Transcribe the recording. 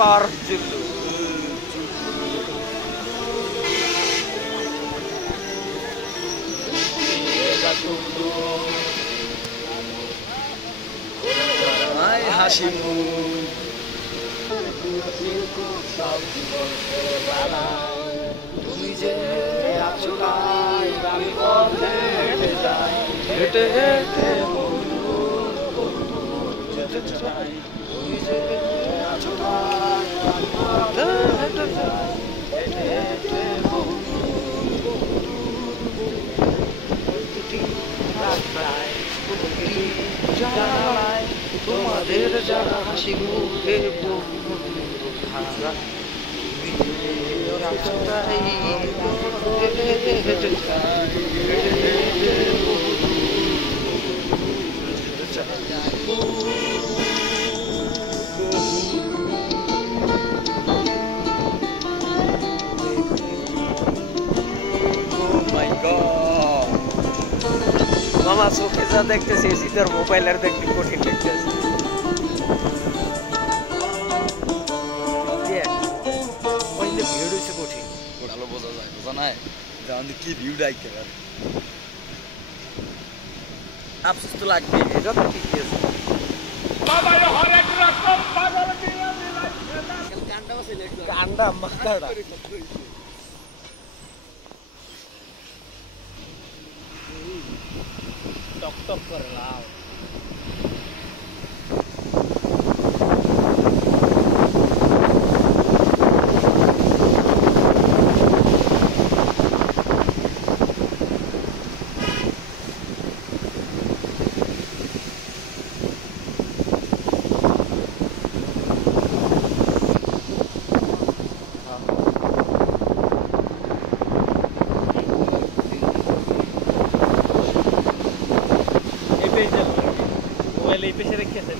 পাওয়ার জন্য হাসি তুমি যে আছো আমি পথে হেঁটে হেঁটে যেতে চাই তুমি যে আছো পথে হেঁটে যাই হেঁটে হেঁটে রাস্তায় জানালায় তোমাদের যারা হাসি মুখে ধারা মামা চোখে যা দেখতেছি তোর মোবাইলের দেখতে কঠিন দেখতেছে ভিড় হয়েছে কঠিন ভালো বোঝা যায় বোঝা নাই জানি কি ভিউটা আইতে পারে আফসোস তো লাগবে এটা তো ঠিকই আছে কান্ডা মাথাটা টক টক করে লাও মোবাইল এই পেছনে রেখেছে